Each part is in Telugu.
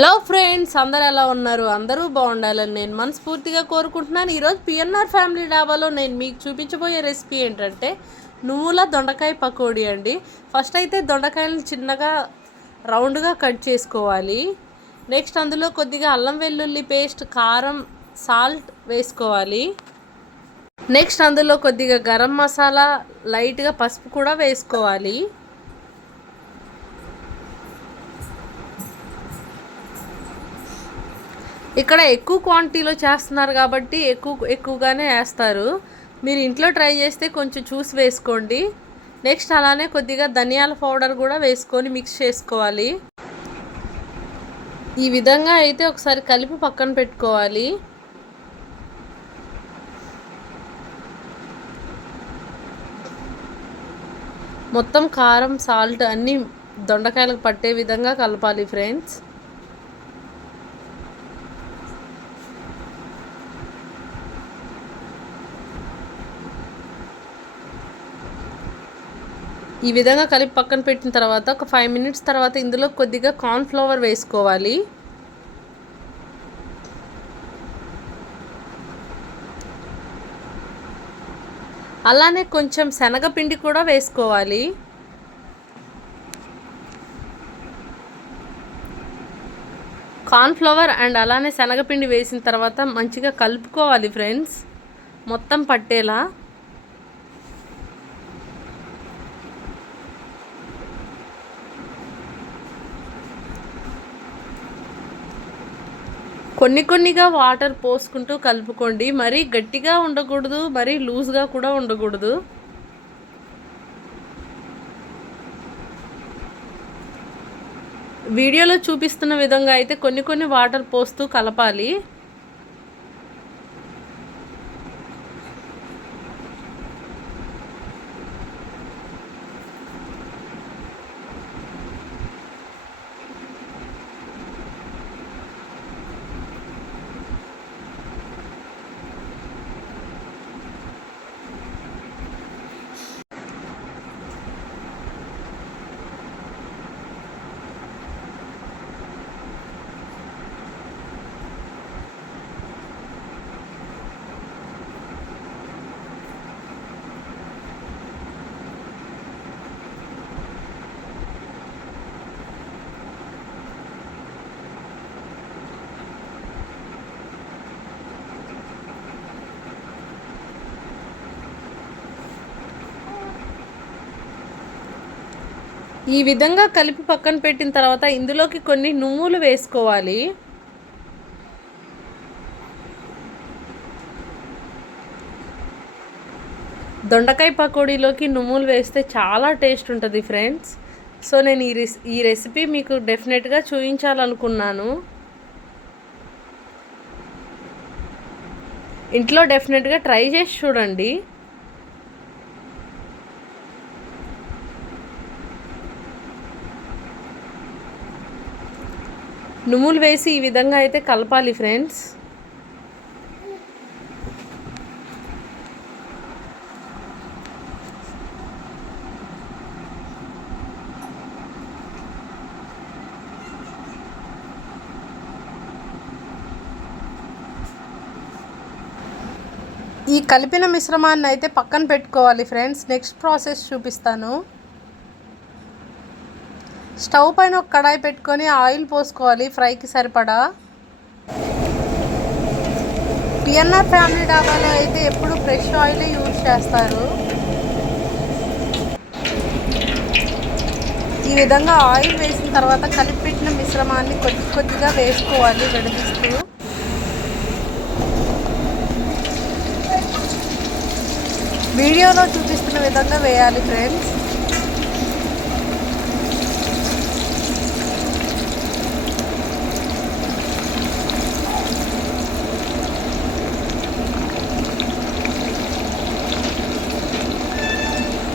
హలో ఫ్రెండ్స్, అందరు ఎలా ఉన్నారు? అందరూ బాగుండాలని నేను మనస్ఫూర్తిగా కోరుకుంటున్నాను. ఈరోజు పిఎన్ఆర్ ఫ్యామిలీ డాబాలో నేను మీకు చూపించబోయే రెసిపీ ఏంటంటే నువ్వుల దొండకాయ పకోడీ అండి. ఫస్ట్ అయితే దొండకాయలను చిన్నగా రౌండ్గా కట్ చేసుకోవాలి. నెక్స్ట్ అందులో కొద్దిగా అల్లం వెల్లుల్లి పేస్ట్, కారం, సాల్ట్ వేసుకోవాలి. నెక్స్ట్ అందులో కొద్దిగా గరం మసాలా, లైట్గా పసుపు కూడా వేసుకోవాలి. ఇక్కడ ఎక్కువ క్వాంటిటీలో చేస్తున్నారు కాబట్టి ఎక్కువగానే వేస్తారు. మీరు ఇంట్లో ట్రై చేస్తే కొంచెం చూసి వేసుకోండి. నెక్స్ట్ అలానే కొద్దిగా ధనియాల పౌడర్ కూడా వేసుకొని మిక్స్ చేసుకోవాలి. ఈ విధంగా అయితే ఒకసారి కలిపి పక్కన పెట్టుకోవాలి. మొత్తం కారం, సాల్ట్ అన్నీ దొండకాయలకు పట్టే విధంగా కలపాలి ఫ్రెండ్స్. ఈ విధంగా కలిపి పక్కన పెట్టిన తర్వాత ఒక 5 మినిట్స్ తర్వాత ఇందులో కొద్దిగా కార్న్ ఫ్లవర్ వేసుకోవాలి. అలానే కొంచెం శనగపిండి కూడా వేసుకోవాలి. కార్న్ ఫ్లవర్ అండ్ అలానే శనగపిండి వేసిన తర్వాత మంచిగా కలుపుకోవాలి ఫ్రెండ్స్, మొత్తం పట్టేలా. కొన్నిగా వాటర్ పోసుకుంటూ కలుపుకోండి. మరీ గట్టిగా ఉండకూడదు, మరీ లూజ్గా కూడా ఉండకూడదు. వీడియోలో చూపిస్తున్న విధంగా అయితే కొన్ని వాటర్ పోస్తూ కలపాలి. ఈ విధంగా కలిపి పక్కన పెట్టిన తర్వాత ఇందులోకి కొన్ని నువ్వులు వేసుకోవాలి. దొండకాయ పకోడీలోకి నువ్వులు వేస్తే చాలా టేస్ట్ ఉంటుంది ఫ్రెండ్స్. సో నేను ఈ రెసిపీ మీకు డెఫినెట్గా చూపించాలనుకున్నాను. ఇంట్లో డెఫినెట్గా ట్రై చేసి చూడండి. నువ్వులు వేసి ఈ విధంగా అయితే కలపాలి ఫ్రెండ్స్. ఈ కలిపిన మిశ్రమాన్ని అయితే పక్కన పెట్టుకోవాలి ఫ్రెండ్స్. నెక్స్ట్ ప్రాసెస్ చూపిస్తాను. స్టవ్ పైన ఒక కడాయి పెట్టుకొని ఆయిల్ పోసుకోవాలి ఫ్రైకి సరిపడా. పిఎన్ఆర్ ఫ్యామిలీ డాబాలో అయితే ఎప్పుడు ఫ్రెష్ ఆయిలే యూజ్ చేస్తారు. ఈ విధంగా ఆయిల్ వేసిన తర్వాత కలిపి పెట్టిన మిశ్రమాన్ని కొద్దిగా వేసుకోవాలి విడదీస్తూ. వీడియోలో చూపిస్తున్న విధంగా వేయాలి ఫ్రెండ్స్.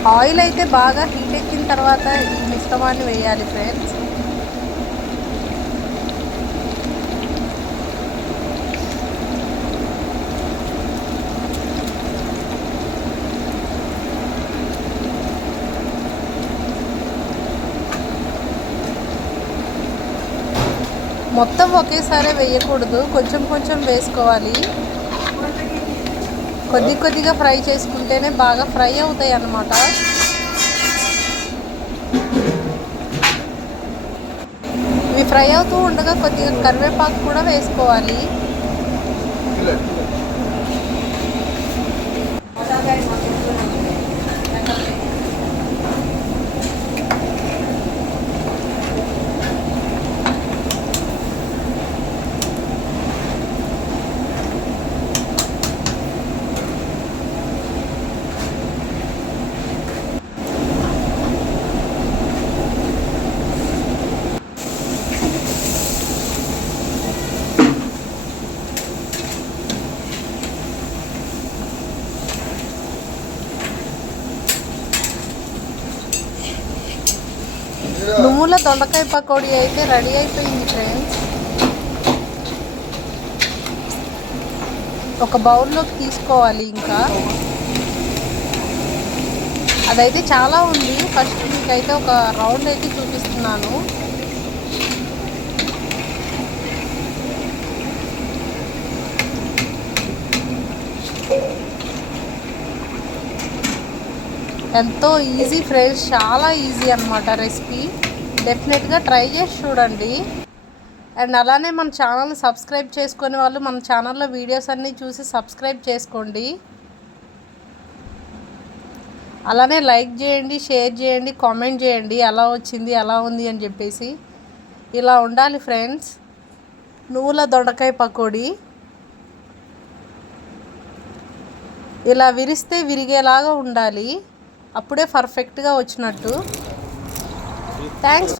ఆయిల్ అయితే బాగా హీట్ ఎక్కిన తర్వాత ఈ మిశ్రమాన్ని వేయాలి ఫ్రెండ్స్. మొత్తం ఒకేసారి వేయకూడదు, కొంచెం కొంచెం వేసుకోవాలి. కొద్దిగా ఫ్రై చేసుకుంటేనే బాగా ఫ్రై అవుతాయి అన్నమాట. ఇవి ఫ్రై అవుతూ ఉండగా కొద్దిగా కరివేపాకు కూడా వేసుకోవాలి. నువ్వుల దొండకాయ పకోడీ అయితే రెడీ అయిపోయింది ఫ్రెండ్స్. ఒక బౌల్లోకి తీసుకోవాలి. ఇంకా అదైతే చాలా ఉంది. ఫస్ట్ మీకైతే ఒక రౌండ్ అయితే చూపిస్తున్నాను. ఎంతో ఈజీ ఫ్రెండ్స్, చాలా ఈజీ అన్నమాట రెసిపీ. డెఫినెట్గా ట్రై చేసి చూడండి. అండ్ అలానే మన ఛానల్ సబ్స్క్రైబ్ చేసుకునే వాళ్ళు మన ఛానల్లో వీడియోస్ అన్నీ చూసి సబ్స్క్రైబ్ చేసుకోండి. అలానే లైక్ చేయండి, షేర్ చేయండి, కామెంట్ చేయండి ఎలా వచ్చింది, ఎలా ఉంది అని చెప్పేసి. ఇలా ఉండాలి ఫ్రెండ్స్ నువ్వుల దొండకాయ పకోడీ. ఇలా విరిస్తే విరిగేలాగా ఉండాలి, అప్పుడే పర్ఫెక్ట్గా వచ్చినట్టు. థ్యాంక్స్.